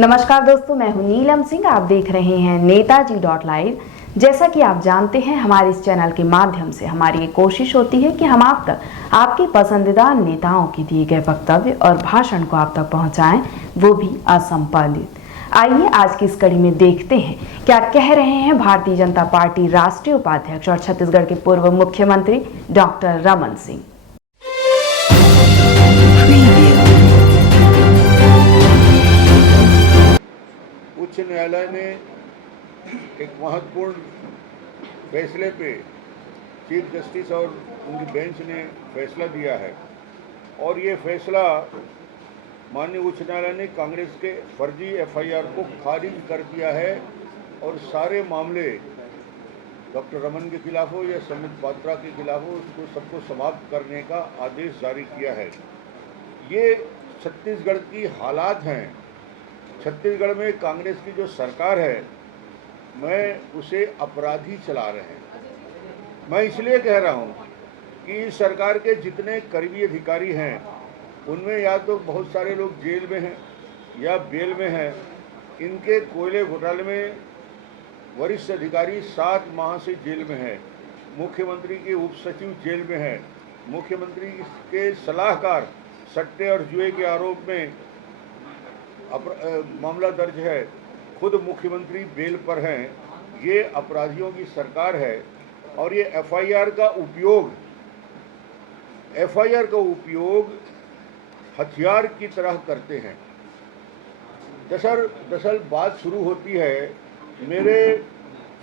नमस्कार दोस्तों, मैं हूं नीलम सिंह। आप देख रहे हैं नेताजी.live। जैसा कि आप जानते हैं, हमारे इस चैनल के माध्यम से हमारी ये कोशिश होती है कि हम आप तक आपके पसंदीदा नेताओं के दिए गए वक्तव्य और भाषण को आप तक पहुंचाएं, वो भी असंपादित। आइए आज की इस कड़ी में देखते हैं क्या कह रहे हैं भारतीय जनता पार्टी राष्ट्रीय उपाध्यक्ष और छत्तीसगढ़ के पूर्व मुख्यमंत्री डॉक्टर रमन सिंह। उच्च न्यायालय ने एक महत्वपूर्ण फैसले पे चीफ जस्टिस और उनकी बेंच ने फैसला दिया है और ये फैसला माननीय उच्च न्यायालय ने कांग्रेस के फर्जी एफआईआर को खारिज कर दिया है और सारे मामले डॉक्टर रमन के खिलाफ हो या संबित पात्रा के खिलाफ हो, उसको सबको समाप्त करने का आदेश जारी किया है। ये छत्तीसगढ़ की हालात हैं। छत्तीसगढ़ में कांग्रेस की जो सरकार है, मैं उसे अपराधी चला रहे हैं। मैं इसलिए कह रहा हूं कि सरकार के जितने करीबी अधिकारी हैं, उनमें या तो बहुत सारे लोग जेल में हैं या बेल में हैं। इनके कोयले घोटाले में वरिष्ठ अधिकारी 7 माह से जेल में हैं। मुख्यमंत्री के उप सचिव जेल में हैं। मुख्यमंत्री के सलाहकार सट्टे और जुए के आरोप में मामला दर्ज है। खुद मुख्यमंत्री बेल पर हैं। ये अपराधियों की सरकार है और ये एफआईआर का उपयोग हथियार की तरह करते हैं। दरअसल बात शुरू होती है मेरे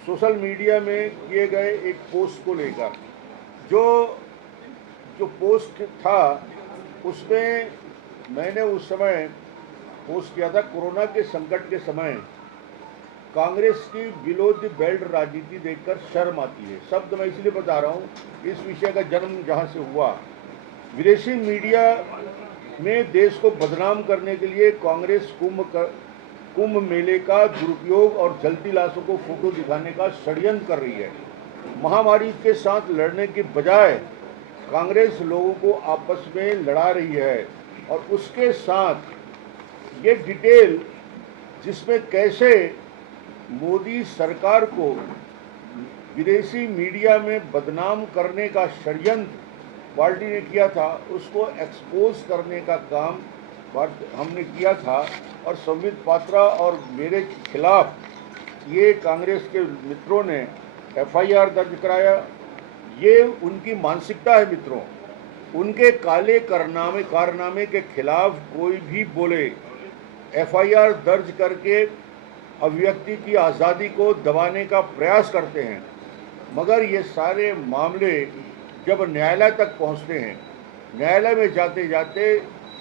सोशल मीडिया में किए गए एक पोस्ट को लेकर। जो पोस्ट था उसमें मैंने उस समय पोस्ट किया था, कोरोना के संकट के समय कांग्रेस की बिलो द बेल्ट राजनीति देखकर शर्म आती है। शब्द मैं इसलिए बता रहा हूँ, इस विषय का जन्म जहाँ से हुआ, विदेशी मीडिया में देश को बदनाम करने के लिए कांग्रेस कुंभ मेले का दुरुपयोग और जलती लाशों को फोटो दिखाने का षड्यंत्र कर रही है। महामारी के साथ लड़ने के बजाय कांग्रेस लोगों को आपस में लड़ा रही है और उसके साथ ये डिटेल जिसमें कैसे मोदी सरकार को विदेशी मीडिया में बदनाम करने का षड्यंत्र पार्टी ने किया था, उसको एक्सपोज करने का काम हमने किया था। और संबित पात्रा और मेरे खिलाफ ये कांग्रेस के मित्रों ने एफआईआर दर्ज कराया। ये उनकी मानसिकता है मित्रों। उनके काले कारनामे के खिलाफ कोई भी बोले, एफआईआर दर्ज करके अभिव्यक्ति की आज़ादी को दबाने का प्रयास करते हैं। मगर ये सारे मामले जब न्यायालय तक पहुंचते हैं, न्यायालय में जाते जाते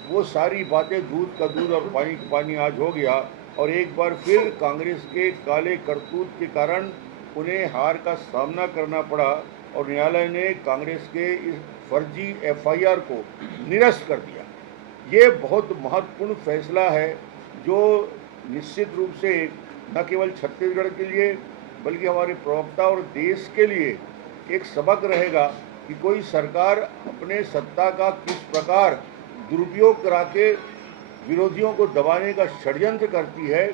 वो सारी बातें दूध का दूध और पानी का पानी आज हो गया। और एक बार फिर कांग्रेस के काले करतूत के कारण उन्हें हार का सामना करना पड़ा और न्यायालय ने कांग्रेस के इस फर्जी एफआईआर को निरस्त कर दिया। ये बहुत महत्वपूर्ण फैसला है जो निश्चित रूप से न केवल छत्तीसगढ़ के लिए बल्कि हमारे प्रवक्ता और देश के लिए एक सबक रहेगा कि कोई सरकार अपने सत्ता का किस प्रकार दुरुपयोग करा के विरोधियों को दबाने का षड्यंत्र करती है।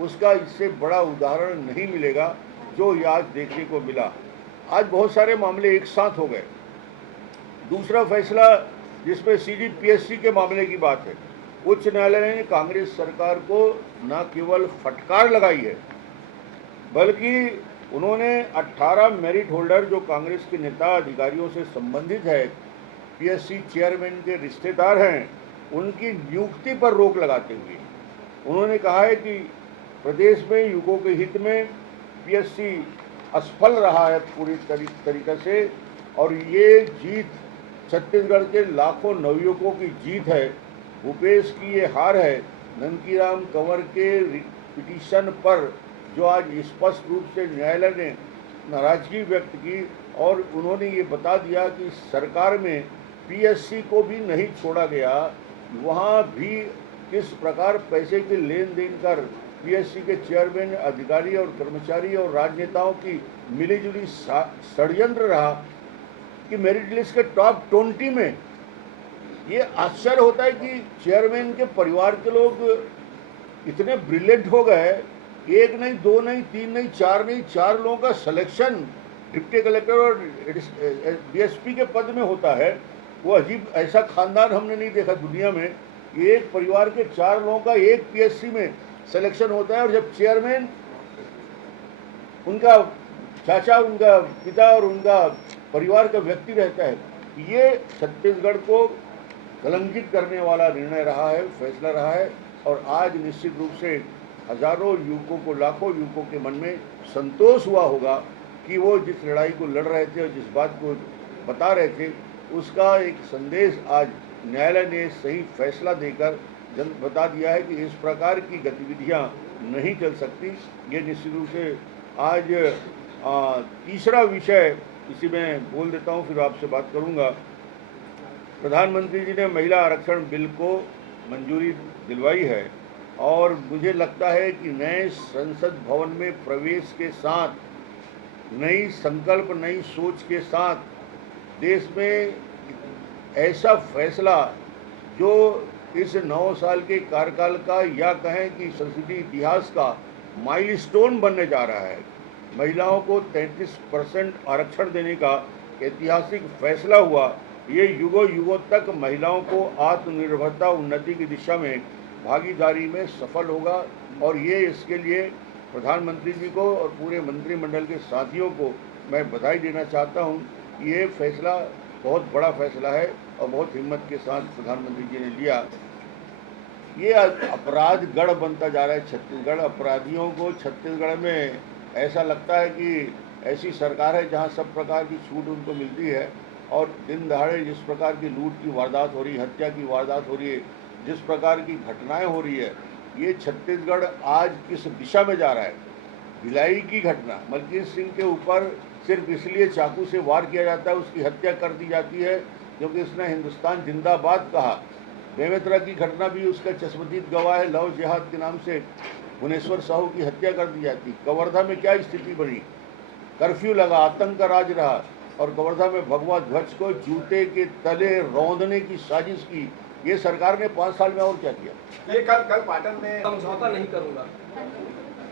उसका इससे बड़ा उदाहरण नहीं मिलेगा जो आज देखने को मिला। आज बहुत सारे मामले एक साथ हो गए। दूसरा फैसला जिसमें सीजीपीएससी के मामले की बात है, उच्च न्यायालय ने कांग्रेस सरकार को न केवल फटकार लगाई है बल्कि उन्होंने 18 मेरिट होल्डर जो कांग्रेस के नेता अधिकारियों से संबंधित है, पीएससी चेयरमैन के रिश्तेदार हैं, उनकी नियुक्ति पर रोक लगाते हुए उन्होंने कहा है कि प्रदेश में युवकों के हित में पीएससी असफल रहा है पूरी तरीके से और ये जीत छत्तीसगढ़ के लाखों नवयुवकों की जीत है। भूपेश की ये हार है। नंदकीराम कंवर के पिटीशन पर जो आज स्पष्ट रूप से न्यायालय ने नाराजगी व्यक्त की और उन्होंने ये बता दिया कि सरकार में पीएससी को भी नहीं छोड़ा गया, वहाँ भी किस प्रकार पैसे के लेन देन कर पीएससी के चेयरमैन, अधिकारी और कर्मचारी और राजनेताओं की मिलीजुली षड्यंत्र रहा कि मेरिट लिस्ट के टॉप 20 में ये आश्चर्य होता है कि चेयरमैन के परिवार के लोग इतने ब्रिलियंट हो गए, एक नहीं, दो नहीं, तीन नहीं, चार लोगों का सिलेक्शन डिप्टी कलेक्टर और डीएसपी के पद में होता है। वो अजीब, ऐसा खानदान हमने नहीं देखा दुनिया में। एक परिवार के 4 लोगों का एक पीएससी में सिलेक्शन होता है, और जब चेयरमैन उनका चाचा, उनका पिता और उनका परिवार का व्यक्ति रहता है। ये छत्तीसगढ़ को कलंकित करने वाला निर्णय रहा है, फैसला रहा है। और आज निश्चित रूप से हजारों युवकों को, लाखों युवकों के मन में संतोष हुआ होगा कि वो जिस लड़ाई को लड़ रहे थे और जिस बात को बता रहे थे, उसका एक संदेश आज न्यायालय ने सही फैसला देकर बता दिया है कि इस प्रकार की गतिविधियां नहीं चल सकती। ये निश्चित रूप से आज तीसरा विषय इसी में बोल देता हूँ, फिर आपसे बात करूँगा। प्रधानमंत्री जी ने महिला आरक्षण बिल को मंजूरी दिलवाई है, और मुझे लगता है कि नए संसद भवन में प्रवेश के साथ, नई संकल्प, नई सोच के साथ देश में ऐसा फैसला जो इस 9 साल के कार्यकाल का, या कहें कि संसदीय इतिहास का माइलस्टोन बनने जा रहा है। महिलाओं को 33% आरक्षण देने का ऐतिहासिक फैसला हुआ। ये युगों तक महिलाओं को आत्मनिर्भरता, उन्नति की दिशा में भागीदारी में सफल होगा। और ये इसके लिए प्रधानमंत्री जी को और पूरे मंत्रिमंडल के साथियों को मैं बधाई देना चाहता हूँ। ये फैसला बहुत बड़ा फैसला है और बहुत हिम्मत के साथ प्रधानमंत्री जी ने लिया। ये अपराध गढ़ बनता जा रहा है छत्तीसगढ़। अपराधियों को छत्तीसगढ़ में ऐसा लगता है कि ऐसी सरकार है जहाँ सब प्रकार की छूट उनको मिलती है, और दिन दहाड़े जिस प्रकार की लूट की वारदात हो रही है, हत्या की वारदात हो रही है, जिस प्रकार की घटनाएं हो रही है, ये छत्तीसगढ़ आज किस दिशा में जा रहा है। भिलाई की घटना, मलकीत सिंह के ऊपर सिर्फ इसलिए चाकू से वार किया जाता है, उसकी हत्या कर दी जाती है क्योंकि उसने हिंदुस्तान जिंदाबाद कहा। बेमेतरा की घटना भी उसका चश्मदीद गवाह है, लव जिहाद के नाम से भुवनेश्वर साहू की हत्या कर दी जाती। कवर्धा में क्या स्थिति बनी, कर्फ्यू लगा, आतंक का राज रहा, और कवर्धा में भगवा ध्वज को जूते के तले रौंदने की साजिश की। ये सरकार ने 5 साल में और क्या किया। ये कल पाटन में समझौता नहीं करूंगा।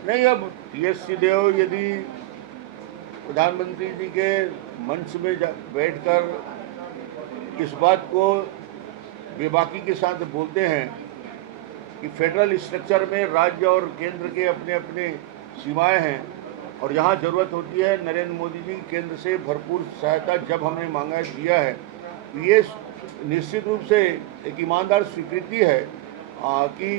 नहीं, अब टीएस सिंहदेव यदि प्रधानमंत्री जी के मंच में बैठकर इस बात को बेबाकी के साथ बोलते हैं कि फेडरल स्ट्रक्चर में राज्य और केंद्र के अपने अपने सीमाएं हैं, और यहाँ ज़रूरत होती है नरेंद्र मोदी जी केंद्र से भरपूर सहायता जब हमने मांगा दिया है। ये निश्चित रूप से एक ईमानदार स्वीकृति है कि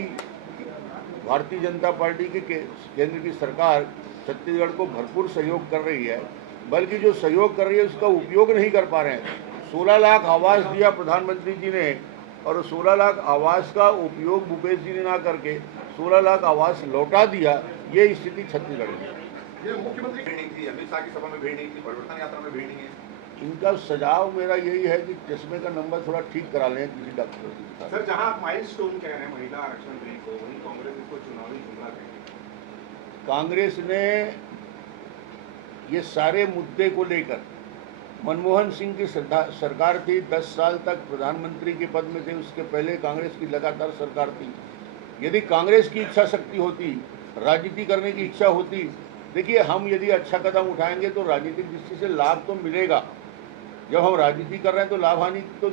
भारतीय जनता पार्टी के केंद्र की सरकार छत्तीसगढ़ को भरपूर सहयोग कर रही है, बल्कि जो सहयोग कर रही है उसका उपयोग नहीं कर पा रहे हैं। 16 लाख आवास दिया प्रधानमंत्री जी ने, और 16 लाख आवास का उपयोग भूपेश जी ने ना करके 16 लाख आवास लौटा दिया। ये स्थिति छत्तीसगढ़ में। ये मुख्यमंत्री भीड़ नहीं थी, अमित शाह की सभा में भीड़ नहीं थी, परिवर्तन यात्रा में भीड़ नहीं है। इनका सुझाव मेरा यही है कि चश्मे का नंबर थोड़ा ठीक करा लें किसी डॉक्टर से। सर, जहां आप माइलस्टोन कह रहे हैं महिला आरक्षण बिल को, वहीं कांग्रेस इसको चुनावी जुमला कहेंगे। कांग्रेस ने ये सारे मुद्दे को लेकर, मनमोहन सिंह की सरकार थी, 10 साल तक प्रधानमंत्री के पद में थे, उसके पहले कांग्रेस की लगातार सरकार थी। यदि कांग्रेस की इच्छा शक्ति होती, राजनीति करने की इच्छा होती, देखिए हम यदि अच्छा कदम उठाएंगे तो राजनीतिक दृष्टि से लाभ तो मिलेगा। जब हम राजनीति कर रहे हैं तो लाभ हानि तो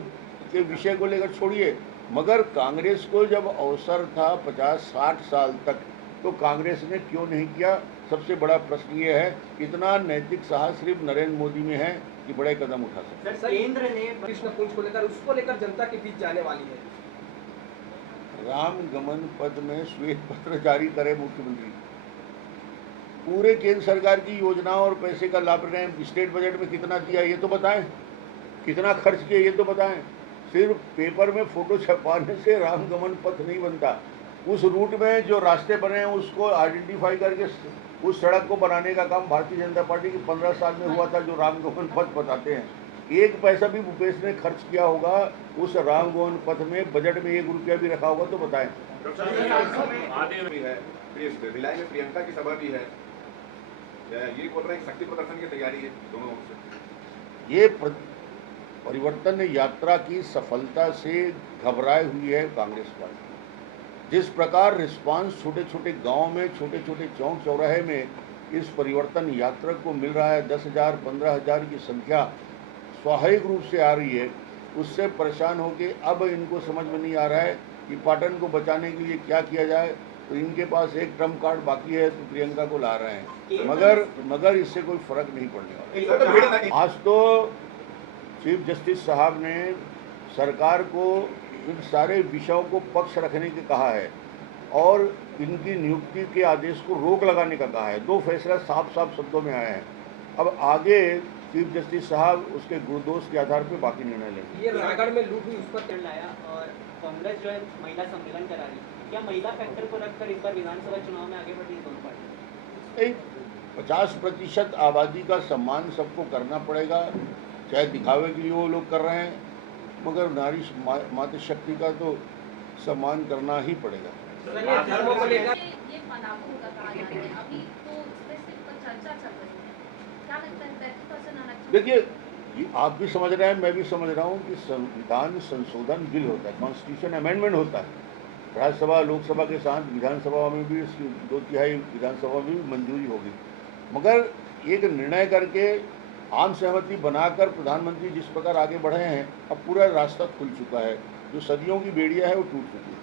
के विषय को लेकर छोड़िए, मगर कांग्रेस को जब अवसर था 50-60 साल तक, तो कांग्रेस ने क्यों नहीं किया। सबसे बड़ा प्रश्न ये है, इतना नैतिक साहस सिर्फ नरेंद्र मोदी में है कि बड़े कदम उठा सकते। सर, केंद्र ने कृष्णकुंज को लेकर, उसको लेकर जनता के बीच जाने वाली है। राम गमन पथ में श्वेत पत्र जारी करे मुख्यमंत्री, पूरे केंद्र सरकार की योजनाओं और पैसे का लाभ रहे हैं। स्टेट बजट में कितना दिया ये तो बताएं, कितना खर्च किया ये तो बताएं। सिर्फ पेपर में फोटो छपवाने से राम गमन पथ नहीं बनता। उस रूट में जो रास्ते बने हैं उसको आइडेंटिफाई करके उस सड़क को बनाने का काम भारतीय जनता पार्टी के 15 साल में हुआ था, जो राम गमन पथ बताते हैं। 1 पैसा भी भूपेश ने खर्च किया होगा उस राम गमन पथ में, बजट में 1 रुपया भी रखा होगा तो बताएं। भिलाई में प्रियंका की सभा भी है, ये बोल रहे हैं शक्ति प्रदर्शन की तैयारी है दोनों ओर से। ये परिवर्तन यात्रा की सफलता से घबराई हुई है कांग्रेस पार्टी। जिस प्रकार रिस्पांस छोटे छोटे गांव में, छोटे छोटे चौक चौराहे में इस परिवर्तन यात्रा को मिल रहा है, 10,000 15,000 की संख्या स्वाभाविक रूप से आ रही है, उससे परेशान होकर अब इनको समझ में नहीं आ रहा है कि पाटन को बचाने के लिए क्या किया जाए। तो इनके पास एक ट्रम्प कार्ड बाकी है, तो प्रियंका को ला रहे हैं, मगर इससे कोई फर्क नहीं पड़ने वाला। आज तो चीफ जस्टिस साहब ने सरकार को इन सारे विषयों को पक्ष रखने के कहा है और इनकी नियुक्ति के आदेश को रोक लगाने का कहा है। 2 फैसला साफ साफ शब्दों में आए हैं। अब आगे चीफ जस्टिस साहब उसके गुणदोष के आधार पर बाकी निर्णय लेंगे। ये रायगढ़ में लूट हुई, उस पर लाया और कांग्रेस जो है महिला सम्मेलन करा रही, क्या महिला फैक्टर को रखकर इस बार विधानसभा चुनाव में आगे बढ़ रही दोनों पार्टी? 50% आबादी का सम्मान सबको करना पड़ेगा, चाहे दिखावे के लिए वो लोग कर रहे हैं, मगर नारी मातृशक्ति का तो सम्मान करना ही पड़ेगा। ये धर्मों को लेकर ये पनाबू होगा कहा जा रहा है, अभी तो स्पेसिफिक चर्चा चल रही है, क्या लगता है 30% आरक्षण? देखिए, ये आप भी समझ रहे हैं, मैं भी समझ रहा हूँ कि संविधान संशोधन बिल होता है, कॉन्स्टिट्यूशन अमेंडमेंट होता है। राज्यसभा लोकसभा के साथ विधानसभा में भी इसकी 2/3 विधानसभा में भी मंजूरी होगी, मगर एक निर्णय करके आम सहमति बनाकर प्रधानमंत्री जिस प्रकार आगे बढ़े हैं, अब पूरा रास्ता खुल चुका है। जो सदियों की बेड़ियां है वो टूट चुकी है।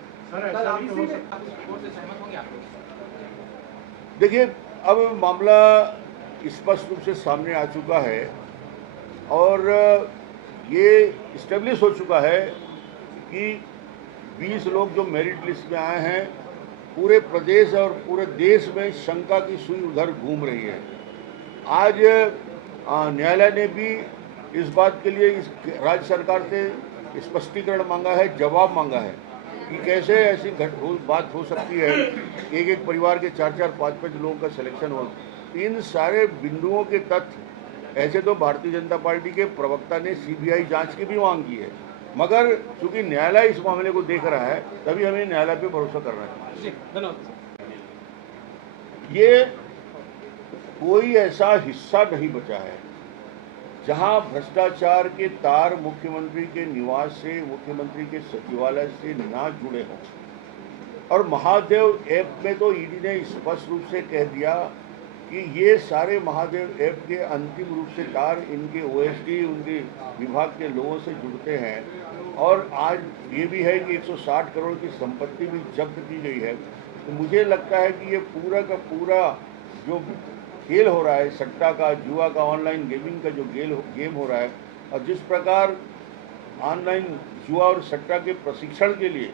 देखिए, अब मामला स्पष्ट रूप से सामने आ चुका है और ये इस्टेब्लिश हो चुका है कि 20 लोग जो मेरिट लिस्ट में आए हैं, पूरे प्रदेश और पूरे देश में शंका की सुई उधर घूम रही है। आज न्यायालय ने भी इस बात के लिए इस राज्य सरकार से स्पष्टीकरण मांगा है, जवाब मांगा है कि कैसे ऐसी बात हो सकती है, एक परिवार के 4-4 5-5 लोगों का सिलेक्शन हो। इन सारे बिंदुओं के तथ्य ऐसे तो भारतीय जनता पार्टी के प्रवक्ता ने सीबीआई जांच की भी मांग की है, मगर चूंकि न्यायालय इस मामले को देख रहा है, तभी हमें न्यायालय पे भरोसा करना है। ये कोई ऐसा हिस्सा नहीं बचा है जहां भ्रष्टाचार के तार मुख्यमंत्री के निवास से, मुख्यमंत्री के सचिवालय से ना जुड़े हों। और महादेव ऐप में तो ईडी ने स्पष्ट रूप से कह दिया कि ये सारे महादेव ऐप के अंतिम रूप से तार इनके ओएसडी, उनके विभाग के लोगों से जुड़ते हैं। और आज ये भी है कि 160 करोड़ की संपत्ति भी जब्त की गई है। तो मुझे लगता है कि ये पूरा का पूरा जो खेल हो रहा है, सट्टा का, जुआ का, ऑनलाइन गेमिंग का जो गेम हो रहा है, और जिस प्रकार ऑनलाइन जुआ और सट्टा के प्रशिक्षण के लिए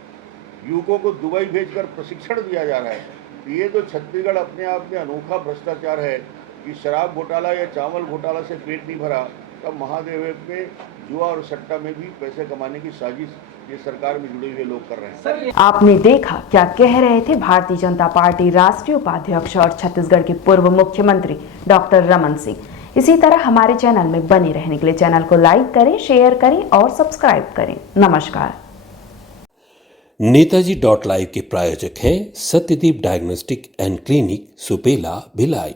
युवकों को दुबई भेजकर प्रशिक्षण दिया जा रहा है, तो ये तो छत्तीसगढ़ अपने आप में अनोखा भ्रष्टाचार है कि शराब घोटाला या चावल घोटाला से पेट नहीं भरा, तब महादेव ऐप में जुआ और सट्टा में भी पैसे कमाने की साजिश ये सरकार में जुड़े हुए लोग कर रहे हैं। आपने देखा क्या कह रहे थे भारतीय जनता पार्टी राष्ट्रीय उपाध्यक्ष और छत्तीसगढ़ के पूर्व मुख्यमंत्री डॉक्टर रमन सिंह। इसी तरह हमारे चैनल में बने रहने के लिए चैनल को लाइक करें, शेयर करें और सब्सक्राइब करें। नमस्कार। नेताजी.live के प्रायोजक हैं Satyadeep diagnostic and clinic, Supela, Bhilai.